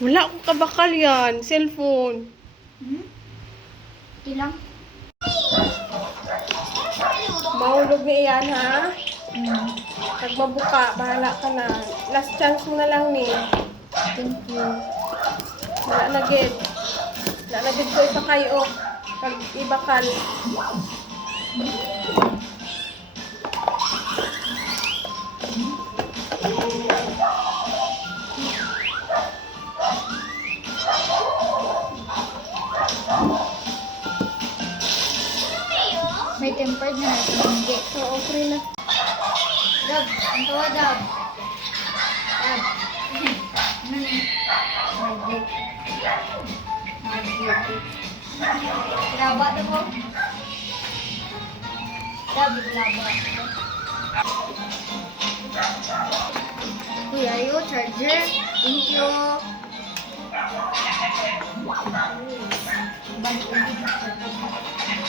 Wala akong kabakal yan. Cellphone. Okay lang. Mahulog na iyan, ha? Pag mabuka, bahala ka na. Last chance mo na lang ni. Thank you. Wala na gid. Wala na gid ko isa kayo. Pag ibakal. May tempered na ito. Hindi. Oo, free na. Dab, ang tawa dab. Dab. Ano na? Magic. Magic. Laba na mo. Dab, laba. Kuya, yung charger. Thank you. Balik ulit.